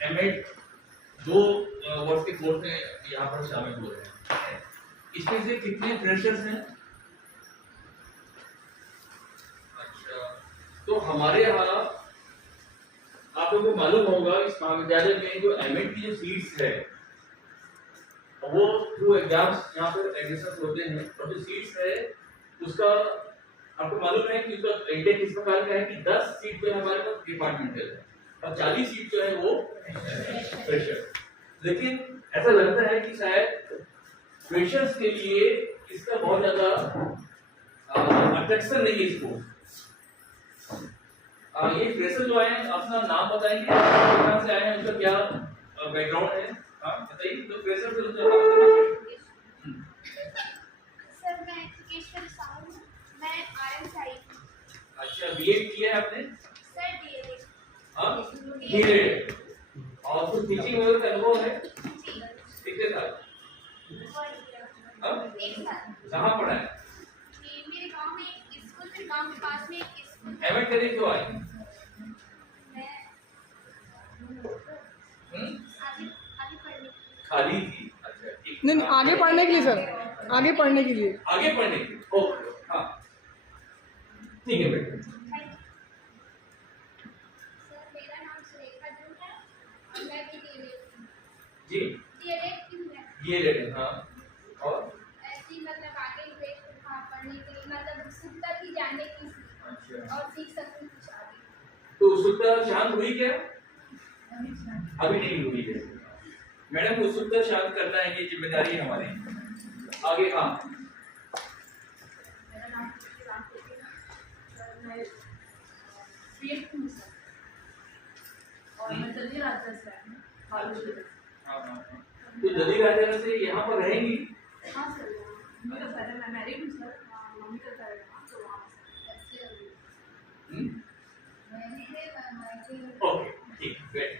MEd 2 वर्ष के course में यहाँ पर शामिल हो रहे हैं। इसमें से कितने फ्रेशर्स हैं? अच्छा, तो हमारे यहाँ आप लोगों को मालूम होगा इस महाविद्यालय में जो एमएड की जो सीट्स है वो थ्रू एग्जाम्स यहाँ पर एडमिशन होते हैं, और जो सीट्स है उसका आपको मालूम है कि उसका इंडेक्स इस प्रकार का है कि 10 सीट जो है हमारे पास डिपार्टमेंटल है और 40 सीट जो है वो फ्रेशर। लेकिन ऐसा लगता है कि शायद फ्रेशर्स के लिए इसका बहुत ज्यादा अट्रैक्शन नहीं है इसको। ये फ्रेशर जो आए हैं अपना नाम बताएंगे, कहाँ से आए हैं, उनका क्या बैकग्राउंड है? हाँ बताइए। तो फ्रेशर से उनका सर मैं एजुकेशन साहब हूँ, मैं आरएम साइड। अच्छा, बीएड किया है आपने? Sir DElEd. हाँ डीएड। और कुछ टीचिंग वगैरह का अनुभव है? जी। कितने साल? 1 साल। कहाँ पढ़ा है? मेरे गांव में एक स्कूल, फिर गांव के पास में एक स्कूल। एमएड करने क्यों आई? मैं आगे आगे पढ़ने। खाली थी? अच्छा ठीक। नहीं आगे पढ़ने के लिए सर, आगे पढ़ने के लिए। आगे पढ़ने के लिए, ओके हाँ ठीक है बेटा। सर मेरा नाम सुरेखा ध्रुव है और मैं भी डीएलएड। जी डीएलएड की हूँ। ये ले लें। हाँ और ऐसे ही मतलब आगे हुए हाँ पढ़ने के लिए, मतलब उत्सुकता थी जानने की अच्छा, और सीख सकूं कुछ आगे। तो उत्सुकता शांत हुई क्या? अभी नहीं हुई है मैडम। उत्सुकता शांत करना है, ये जिम्मेदारी है हमारी। आगे हाँ मेरा नाम राम सर, मैं बीएड हूँ सर, और मैं जल्दी राजा से आई हूँ बालूशाही। हाँ हाँ। तो जल्दी राजा से यहाँ पर रहेंगी? हाँ सर, मम्मी का घर है, मैं मैरिड हूँ सर, मम्मी का घर है वहाँ, तो वहाँ ओके ठीक ग्रेट।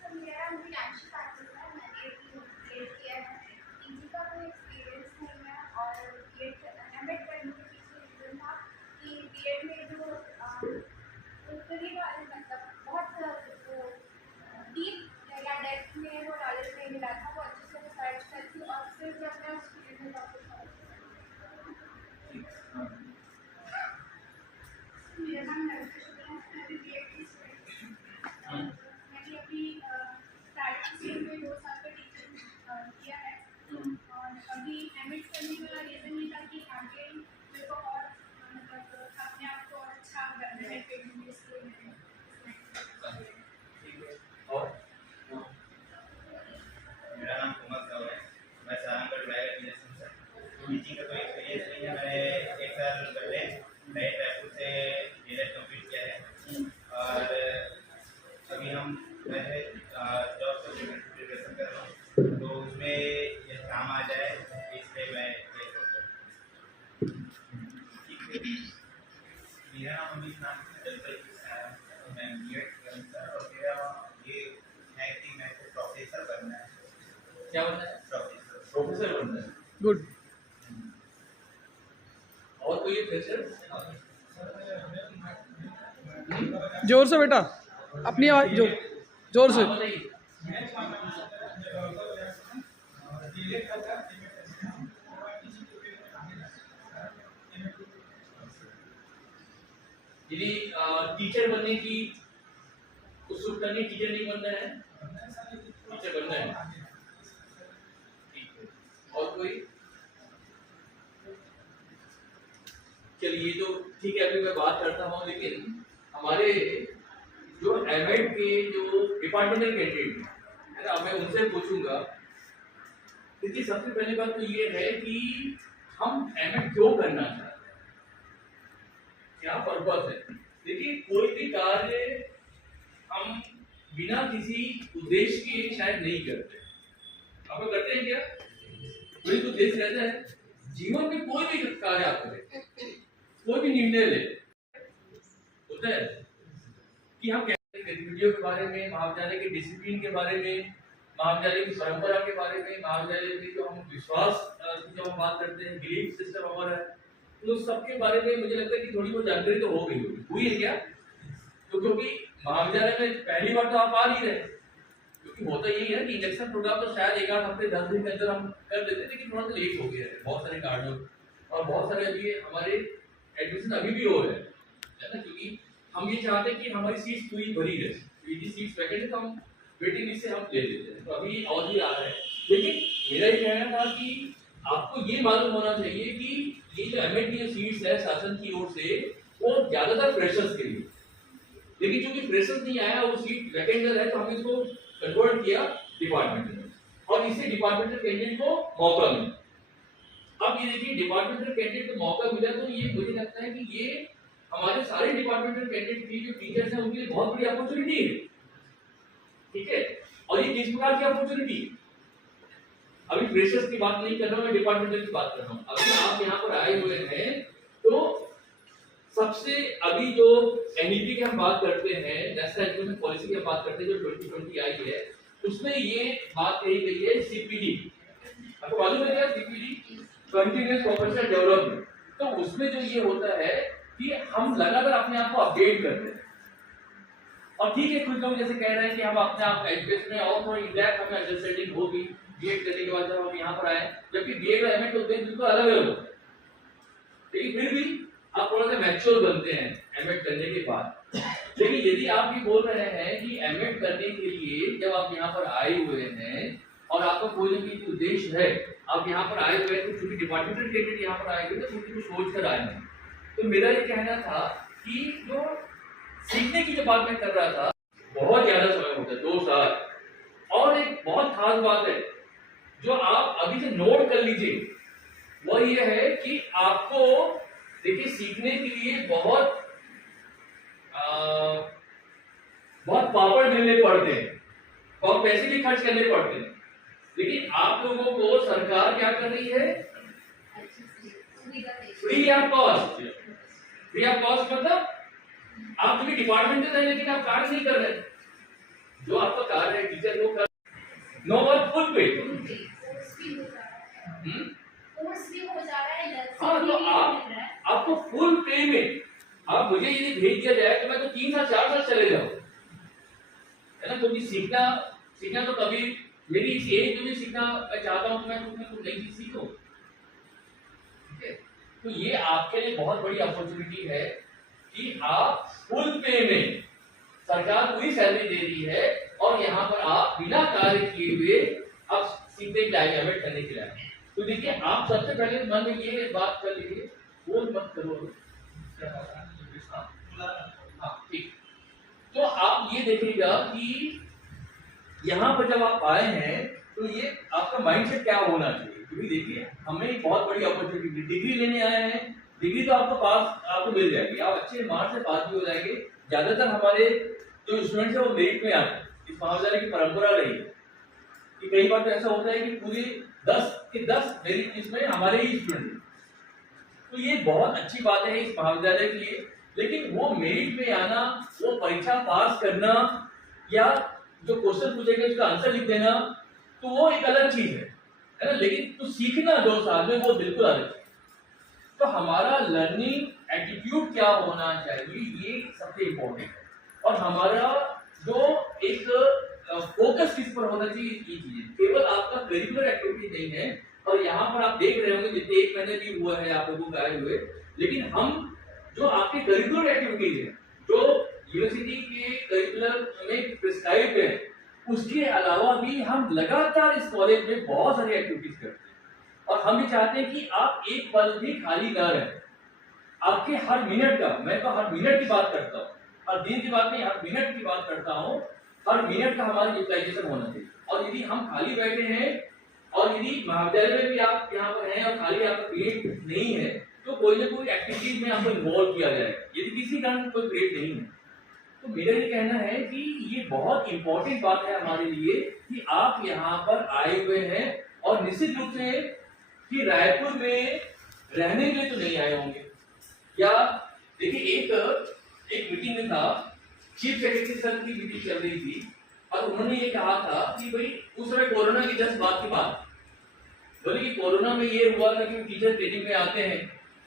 सर मेरा नाम मीनाक्षी पाटिल है, मैंने बीएड किया है। पीजी का कोई एक्सपीरियंस नहीं है और बीएड एमएड करने के पीछे रीजन था कि बीएड में जो उत्तरी वाले मतलब बहुत डीप या डेप्थ में वो नॉलेज नहीं मिला था, वो अच्छे से रिसर्च करती और फिर जब मैं उस फील्ड में वापस आई। मेरा नाम नरेश शुक्ला है, मैं भी बीएड की स्टूडेंट हूँ। मैंने अभी स्टार्टिंग में 2 साल का टीचिंग किया है और अभी एमएड करने का रीज़न ये था कि आगे मेरे को और मतलब अपने आप को और अच्छा करना है फील्ड में, इसलिए मैंने और मेरा नाम कुमार साहब है, मैं सारंगगढ़ बैग एजुकेशन से टीचिंग का कोई एक्सपीरियंस नहीं है। मैंने 1 साल पहले नए रायपुर से डीएलएड कंप्लीट किया है और अभी मैं जॉब का प्रिपरेशन कर रहा हूँ, तो उसमें ये काम आ जाए इसलिए मैं ये सोच रहा हूँ। मेरा नाम अमित नाम है, मैं बीएड करता और मेरा ये है कि मैं प्रोफेसर बनना है। क्या बनना है? प्रोफेसर बनना है। गुड। और कोई फ्रेशर? जोर से बेटा, अपनी आवाज जोर से। हाँ, बताइए। यदि टीचर बनने की उत्सुकता नहीं, टीचर नहीं बनना है, टीचर बनना है। ठीक है। और कोई? चलिए तो ठीक है, अभी मैं बात करता हूँ, लेकिन हमारे जो एमएड के जो डिपार्टमेंटल कैंडिडेट है ना, मैं उनसे पूछूंगा। देखिए सबसे पहली बात तो ये है कि हम एमएड क्यों करना चाहते हैं, क्या पर्पस है। देखिए कोई भी कार्य हम बिना किसी उद्देश्य के शायद नहीं करते। आप लोग करते हैं क्या? कोई तो उद्देश्य रहता है। जीवन में कोई भी कार्य आप करें, कोई भी निर्णय ले, होता है कि हम गतिविधियों के बारे में, महाविद्यालय के डिसिप्लिन के बारे में, महाविद्यालय की परंपरा के बारे में, महाविद्यालय की जो हम विश्वास जब हम बात करते हैं, बिलीफ सिस्टम हमारा है, तो सबके बारे में मुझे लगता है कि थोड़ी बहुत जानकारी तो हो गई होगी। हुई है क्या? तो क्योंकि महाविद्यालय में पहली बार तो आप आ नहीं रहे, क्योंकि होता यही है कि इलेक्शन प्रोग्राम तो शायद 1-8 हफ्ते 10 दिन के अंदर हम कर देते, लेकिन थोड़ा सा लेट हो गया है बहुत सारे कारणों, और बहुत सारे अभी हमारे एडमिशन अभी भी हो रहे हैं, है ना, क्योंकि हम ये चाहते हैं कि हमारी सीट्स पूरी भरी रहे, यदि सीट्स वैकेंट है तो हम वेटिंग लिस्ट से हम ले लेते हैं, तो अभी और भी आ रहे हैं। लेकिन मेरा ये कहना था कि आपको ये मालूम होना चाहिए कि ये जो एमएड की जो सीट्स है शासन की ओर से वो ज्यादातर फ्रेशर्स के लिए, लेकिन चूंकि फ्रेशर्स नहीं आया, वो सीट वैकेंट है, तो हमने इसको कन्वर्ट किया डिपार्टमेंट में, और इससे डिपार्टमेंटल कैंडिडेट को मौका मिला। अब ये देखिए डिपार्टमेंटल कैंडिडेट को मौका मिला, तो ये मुझे लगता है कि ये हमारे सारे डिपार्टमेंटल कैंडिडेट की जो टीचर्स हैं उनके लिए बहुत बड़ी अपॉर्चुनिटी है, ठीक है। और ये किस प्रकार की अपॉर्चुनिटी है, अभी फ्रेशर्स की बात नहीं कर रहा हूं, मैं डिपार्टमेंटल की बात कर रहा हूं। अभी आप यहाँ पर आए हुए हैं, तो सबसे अभी जो एनईपी की हम बात करते हैं, नेशनल एजुकेशन पॉलिसी की हम बात करते हैं, जो 2020 आई है, उसमें ये बात कही गई है सीपीडी, आपको मालूम है क्या सीपीडी, कंटिन्यूअस प्रोफेशनल डेवलपमेंट। तो उसमें जो ये होता है कि हम लगातार अपने आप को अपडेट करते हैं, और ठीक है कुछ लोग जैसे कह रहे हैं कि हम अपने आप एजुकेशन में और थोड़ी इंडेप्थ हमें अंडरस्टैंडिंग होगी बीएड करने के बाद जब हम यहाँ पर आए, जबकि बीएड और एमएड तो बिल्कुल अलग अलग होते हैं, लेकिन फिर भी आप थोड़ा सा मैच्योर बनते हैं एमएड करने के बाद। लेकिन यदि आप ये बोल रहे हैं कि एमएड करने के लिए जब आप यहाँ पर आए हुए हैं और आपका कोई ना कोई उद्देश्य है, आप यहाँ पर आए हुए हैं, तो चूंकि डिपार्टमेंटल कैंडिडेट यहाँ पर आए हुए तो कुछ सोच कर आए हैं, तो मेरा ये कहना था कि जो सीखने की जो बात मैं कर रहा था, बहुत ज्यादा समय होता है 2 साल। और एक बहुत खास बात है जो आप अभी से नोट कर लीजिए, वो ये है कि आपको देखिए सीखने के लिए बहुत पापड़ मिलने पड़ते हैं और पैसे भी खर्च करने पड़ते हैं, लेकिन आप लोगों को सरकार क्या कर रही है, free of cost. Free of cost मतलब आप भी डिपार्टमेंटल है लेकिन आप कार्य नहीं कर रहे, जो आपका कार्य है टीचर वो कर, नो वर्क फुल पे, हाँ, तो आपको फुल पे में आप मुझे यदि भेज दिया जाए तो मैं तो 3 साल 4 साल चले जाऊं, है ना, क्योंकि सीखना तो कभी मेरी इस एज में भी सीखना मैं चाहता हूं, तो मैं कुछ नई चीज सीखूं, ठीक है। तो ये आपके लिए बहुत बड़ी अपॉर्चुनिटी है कि आप फुल पे में सरकार पूरी सैलरी दे रही है और यहाँ पर आप बिना कार्य किए हुए आप सीखने के लिए एमएड करने के लिए। तो देखिए आप सबसे पहले मन में ये बात कर लीजिए, वो मत करो, हाँ ठीक। तो आप ये देखिएगा कि यहाँ पर जब आप आए हैं तो ये आपका माइंडसेट क्या होना चाहिए, क्योंकि देखिए हमें बहुत बड़ी अपॉर्चुनिटी, डिग्री लेने आए हैं, डिग्री तो आपको मिल जाएगी, आप अच्छे मार्क्स से पास भी हो जाएंगे। ज्यादातर हमारे जो स्टूडेंट्स है वो मेरिट में आते हैं, इस महाविद्यालय की परंपरा रही है कि कई बार तो ऐसा होता है कि पूरे 10 के 10 मेरिट लिस्ट में हमारे ही स्टूडेंट हैं, तो ये बहुत अच्छी बात है इस महाविद्यालय के लिए। लेकिन वो मेरिट में आना, वो परीक्षा पास करना या जो क्वेश्चन पूछेंगे उसका आंसर लिख देना, तो वो एक अलग चीज है ना, लेकिन तो सीखना 2 साल में वो बिल्कुल अलग है। तो हमारा लर्निंग एटीट्यूड क्या होना चाहिए ये सबसे इम्पोर्टेंट है, और हमारा जो एक फोकस किस पर होना चाहिए ये चीजें, केवल आपका करिकुलर एक्टिविटी नहीं है। और यहाँ पर आप देख रहे होंगे जितने 1 महीने भी हुआ है आप लोगों का आए हुए, लेकिन हम जो आपके करिकुलर एक्टिविटीज है जो यूनिवर्सिटी के करिकुलर में प्रिस्क्राइब है, उसके अलावा भी हम लगातार इस कॉलेज में बहुत सारी एक्टिविटीज करते हैं, और हम भी चाहते हैं कि आप एक पल भी खाली ना रहे। आपके हर मिनट का, मैं तो हर मिनट की बात करता हूँ, हर दिन की बात नहीं, हर मिनट की बात करता हूँ, हर मिनट का हमारा यूटिलाइजेशन होना चाहिए। और यदि हम खाली बैठे हैं और यदि महाविद्यालय में भी आप यहाँ पर हैं और खाली आपका पीरियड नहीं है, तो कोई ना कोई एक्टिविटीज में आपको इन्वॉल्व किया जाए, यदि किसी कारण कोई पीरियड नहीं है। तो मेरा ये कहना है कि ये बहुत इंपॉर्टेंट बात है हमारे लिए कि आप यहाँ पर आए हुए हैं, और निश्चित रूप से कि रायपुर में रहने के लिए तो नहीं आए होंगे। या देखिए एक मीटिंग में था, चीफ सेक्रेटरी सर की मीटिंग चल रही थी, और उन्होंने ये कहा था कि भाई उस समय कोरोना की जस्ट बात की बात बोले कि कोरोना में ये हुआ था कि टीचर ट्रेनिंग में आते हैं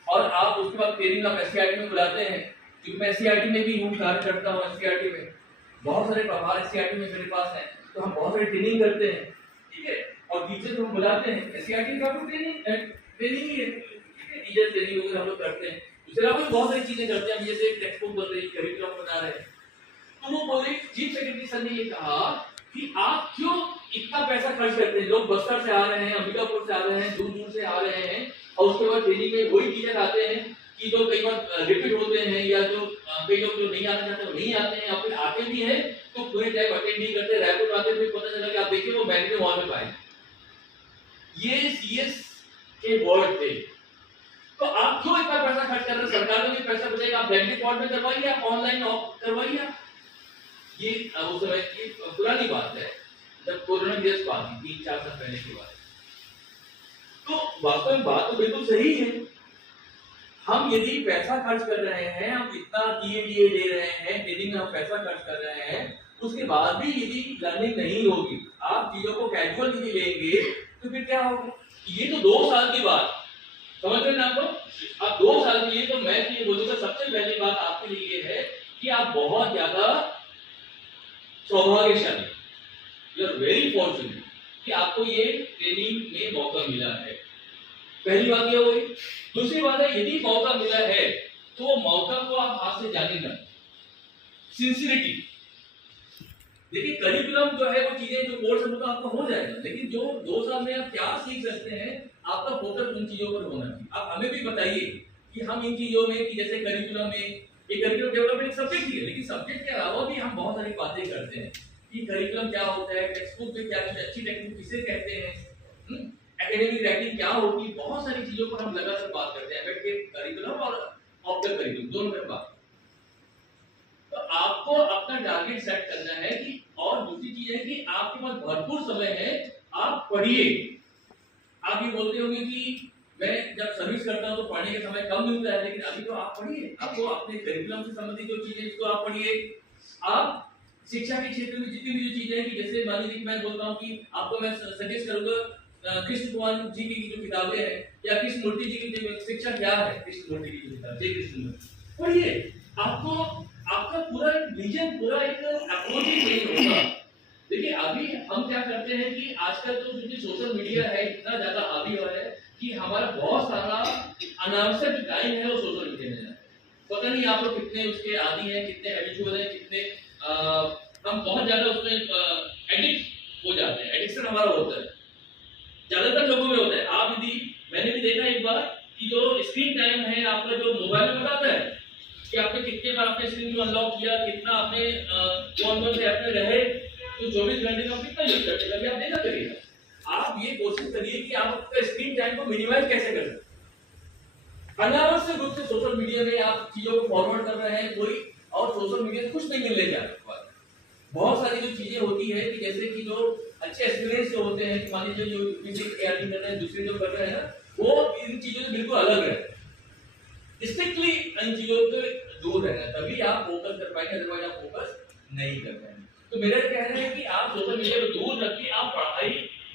और आप उसके बाद ट्रेनिंग आप एससीईआरटी में बुलाते हैं, क्योंकि मैं एससीईआरटी में भी हूँ, कार्य करता हूँ एससीईआरटी में, बहुत सारे प्रभार एससीईआरटी में मेरे पास हैं, तो हम बहुत सारी ट्रेनिंग करते हैं, ठीक है, और टीचर को हम बुलाते हैं, एससीईआरटी का भी ट्रेनिंग ही है, ठीक है, टीचर ट्रेनिंग वगैरह हम लोग करते हैं। उसके अलावा भी बहुत सारी चीजें करते हैं, हम जैसे टेक्स्ट बुक बन रही, करिकुलम बना रहे हैं। तो वो बोले, चीफ सेक्रेटरी सर ने ये कहा कि आप क्यों इतना पैसा खर्च करते हैं, लोग बस्तर से आ रहे हैं, अंबिकापुर से आ रहे हैं, दूर दूर से आ रहे हैं, और उसके बाद ट्रेनिंग में वही टीचर आते हैं कि जो कई बार रिपीट होते हैं, या जो कई लोग जो नहीं आना चाहते वो नहीं आते हैं, या फिर आते भी हैं तो पूरे टाइम अटेंड नहीं करते, रायपुर में आते फिर पता चला कि आप देखिए वो बैंक में वहां में पाए। ये सीएस के वर्ड थे। तो आप क्यों इतना पैसा खर्च कर रहे हैं, सरकार को भी पैसा बचेगा, आप बैंक डिपॉजिट में करवाइए, आप ऑनलाइन करवाइए। ये उस समय की पुरानी बात है, जब कोरोना गिरस आती 3-4 साल पहले की बात। तो वास्तव में बात तो बिल्कुल सही है। हम यदि पैसा खर्च कर रहे हैं, हम इतना टीएडीए ले रहे हैं, ट्रेनिंग में हम पैसा खर्च कर रहे हैं, उसके बाद भी यदि लर्निंग नहीं होगी, आप चीजों को कैजुअल यदि लेंगे तो फिर क्या होगा? ये तो 2 साल की बात, समझ रहे हैं ना आपको? अब 2 साल के लिए तो मैं ये बोलूंगा, सबसे पहली बात आपके लिए है कि आप बहुत ज्यादा सौभाग्यशाली, यू आर वेरी फॉर्चुनेट कि आपको ये ट्रेनिंग में मौका मिला है। पहली बात ये हुई। दूसरी बात है, यदि मौका मिला है तो वो मौका को आप हाथ से जाने ना, सिंसियरिटी। देखिए करिकुलम जो है वो चीजें जो कोर्स में तो आपको हो जाएगा, लेकिन जो 2 साल में आप क्या सीख सकते हैं, आपका फोकस उन चीजों पर होना चाहिए। आप हमें भी बताइए कि हम इन चीजों में, कि जैसे करिकुलम में, ये करिकुलम डेवलपमेंट सब्जेक्ट ही है, लेकिन सब्जेक्ट के अलावा भी हम बहुत सारी बातें करते हैं कि करिकुलम क्या होता है, टेक्स्ट बुक में क्या अच्छी टेक्निक किसे कहते हैं, एकेडमिक रैंकिंग क्या होगी, बहुत सारी चीजों पर हम लगातार बात करते हैं, के करिकुलम और ऑफ द करिकुलम दोनों में बात। तो आपको अपना टारगेट सेट करना है कि, और दूसरी चीज है कि आपके पास भरपूर समय है, आप पढ़िए। आप ये बोलते होंगे कि मैं जब सर्विस करता हूं तो पढ़ने का समय कम मिलता है, लेकिन अभी तो आप पढ़िए, आपको अपने करिकुलम से संबंधित जो चीजें इसको आप पढ़िए। आप शिक्षा के क्षेत्र में जितनी भी जो चीजें हैं, कि जैसे मान लीजिए मैं बोलता हूँ कि आपको मैं सजेस्ट करूंगा कृष्ण कुमार जी की जो किताबें हैं, या कृष्ण मूर्ति जी की जो शिक्षा क्या है, कृष्ण मूर्ति की किताब जय कृष्ण मूर्ति पढ़िए। आपको आपका पूरा विजन, पूरा एक अप्रोच ही चेंज होगा। देखिए अभी हम क्या करते हैं कि आजकल तो जो सोशल मीडिया है इतना ज्यादा हावी हुआ है कि हमारा बहुत सारा अनावश्यक टाइम है वो सोशल मीडिया में जाता है। पता नहीं आप लोग कितने उसके आदी हैं, कितने हैबिचुअल हैं, कितने हम बहुत ज्यादा उसमें एडिक्ट हो जाते हैं। एडिक्शन हमारा होता है, ज्यादातर लोगों में होता है। आप यदि, मैंने भी देखा एक बार कि जो स्क्रीन टाइम है आपका, जो मोबाइल में बताता है कि आपने कितने बार आपने स्क्रीन को अनलॉक किया, कितना आपने कौन-कौन से ऐप में रहे, तो 24 घंटे में कितना यूज करते हैं, आप देखा करिएगा। आप ये कोशिश करिए कि आप अपने स्क्रीन टाइम को मिनिमाइज कैसे कर सकते हैं। अनावश्यक रूप से सोशल मीडिया में आप चीजों को फॉरवर्ड कर रहे हैं, कोई और सोशल मीडिया से कुछ नहीं मिलने जा रहा है। बहुत सारी जो चीजें होती है कि जैसे कि जो अच्छे एक्सपीरियंस जो होते हैं, मान लीजिए जो यूपीएससी की तैयारी कर रहे हैं, दूसरे जो कर रहे हैं ना, वो इन चीजों से बिल्कुल अलग है। स्ट्रिक्टली इन चीजों से दूर रहना, तभी आप फोकस कर पाएंगे, अदरवाइज आप फोकस नहीं कर पाएंगे। तो मेरा कहना है कि आप सोशल मीडिया को दूर रखिए, आप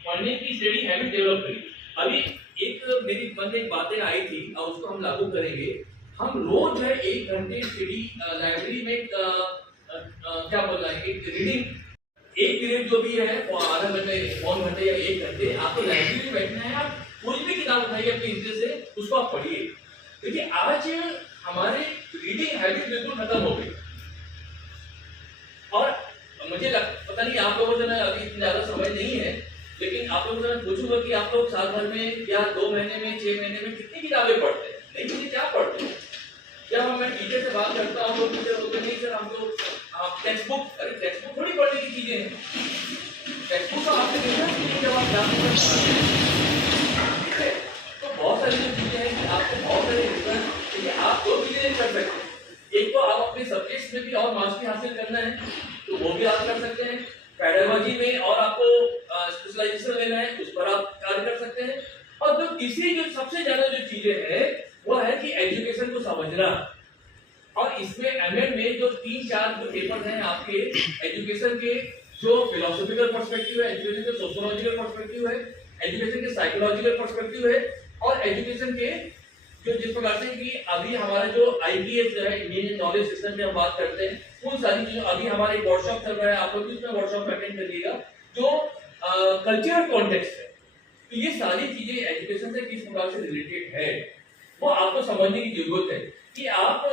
पढ़ने की स्टडी हैबिट डेवलप करिए। अभी एक मेरी मन में एक बातें आई थी और उसको हम लागू करेंगे। हम रोज है 1 घंटे स्टडी लाइब्रेरी में क्या बोल रहा है, एक रीडिंग, एक पीरियड जो भी है वो आधा घंटे, पौन घंटे या 1 घंटे आपको लाइब्रेरी में बैठना है। आप कोई भी किताब उठाइए अपने इंटरेस्ट से, उसको आप पढ़िए। देखिए आज हमारे रीडिंग हैबिट बिल्कुल खत्म हो गई, और मुझे पता नहीं आप लोगों से, मैं अभी इतना ज्यादा समय नहीं है, लेकिन आप लोगों से मैं पूछूंगा कि आप लोग साल भर में या 2 महीने में, 6 महीने में कितनी किताबें पढ़ते हैं? नहीं, मुझे क्या पढ़ते हैं? जब मैं टीचर से बात करता हूँ तो टीचर बोलते नहीं सर हम तो टेक्स्ट बुक, अरे टेक्स्ट बुक थोड़ी पढ़ने की चीजें हैं। टेक्स्ट बुक तो आपने देखा कि जब आप तो बहुत सारी जो चीजें हैं कि आपको बहुत सारे रिजल्ट, देखिए आप 2 चीजें नहीं कर सकते। एक तो आप अपने सब्जेक्ट्स में भी और मास्टरी हासिल करना है तो वो भी आप कर सकते हैं, पेडागोजी में और आपको स्पेशलाइजेशन लेना है उस पर आप कार्य कर सकते हैं। और जो तीसरी जो सबसे ज्यादा जो चीजें हैं वो है कि एजुकेशन को समझना। और इसमें एमएड में जो 3-4 जो पेपर्स हैं आपके एजुकेशन के, जो फिलोसॉफिकल पर्सपेक्टिव है, एजुकेशन के सोशियोलॉजिकल पर्सपेक्टिव है, एजुकेशन के साइकोलॉजिकल पर्सपेक्टिव है, और एजुकेशन के जो जिस प्रकार से कि अभी हमारा जो आईपीएस जो है, इंडियन नॉलेज सिस्टम में हम बात करते हैं, उन सारी चीजों, अभी हमारा एक वर्कशॉप चल रहा है, आप लोग भी उसमें वर्कशॉप अटेंड करिएगा, जो कल्चरल कॉन्टेक्स्ट है। तो ये सारी चीजें एजुकेशन से किस प्रकार से रिलेटेड है वो आपको समझने की जरूरत है कि आप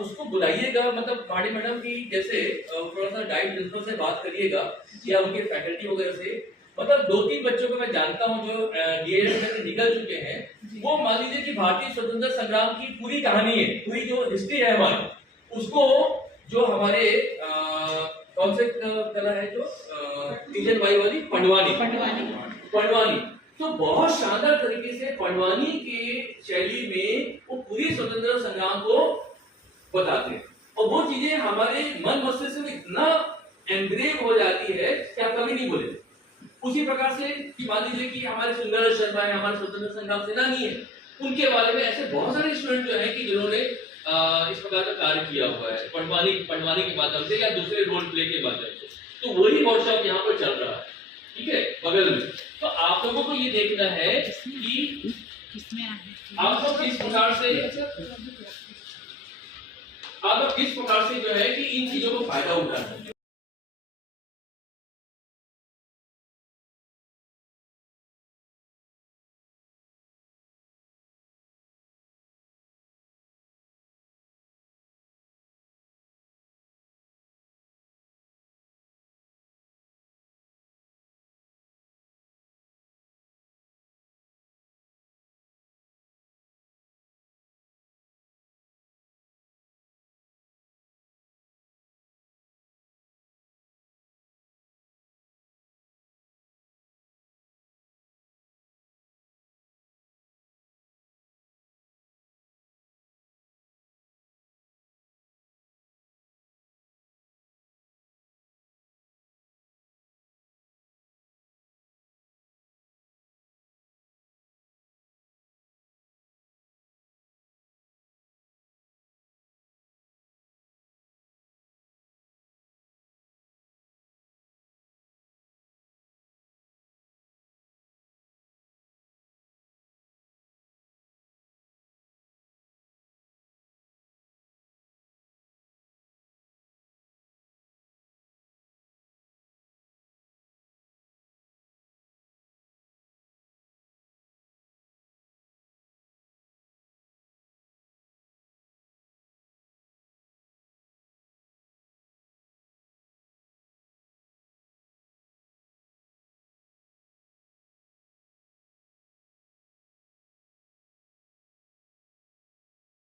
उसको बुलाइएगा, मतलब माड़ी मैडम की जैसे थोड़ा सा डाइट प्रिंसिपल से बात करिएगा या उनके फैकल्टी वगैरह से, मतलब 2-3 बच्चों को मैं जानता हूँ जो डीएलएड में निकल चुके हैं, वो मान लीजिए कि भारतीय स्वतंत्रता संग्राम की पूरी कहानी है, पूरी जो हिस्ट्री है हमारी, उसको जो हमारे कौन से कला है जो तीजन बाई वाली पंडवानी, तो बहुत शानदार तरीके से पंडवानी के शैली में वो पूरी स्वतंत्रता संग्राम को बताते हैं, और वो चीजें हमारे मन मस्तिष्क में इतना एंग्रेव हो जाती है कि आप कभी नहीं बोले। उसी प्रकार से कि मान लीजिए कि हमारे सुंदर शर्मा है, हमारे स्वतंत्रता संग्राम सेनानी है, उनके बारे में ऐसे बहुत सारे स्टूडेंट जो हैं कि जिन्होंने इस प्रकार का कार्य किया हुआ है पंडवानी के माध्यम से या दूसरे रोल प्ले के माध्यम से। तो वही वर्कशॉप यहाँ पर चल रहा है, ठीक है, बगल में। तो आप लोगों को ये देखना है कि आप लोग किस प्रकार से जो है कि इन चीजों को फायदा उठाना है।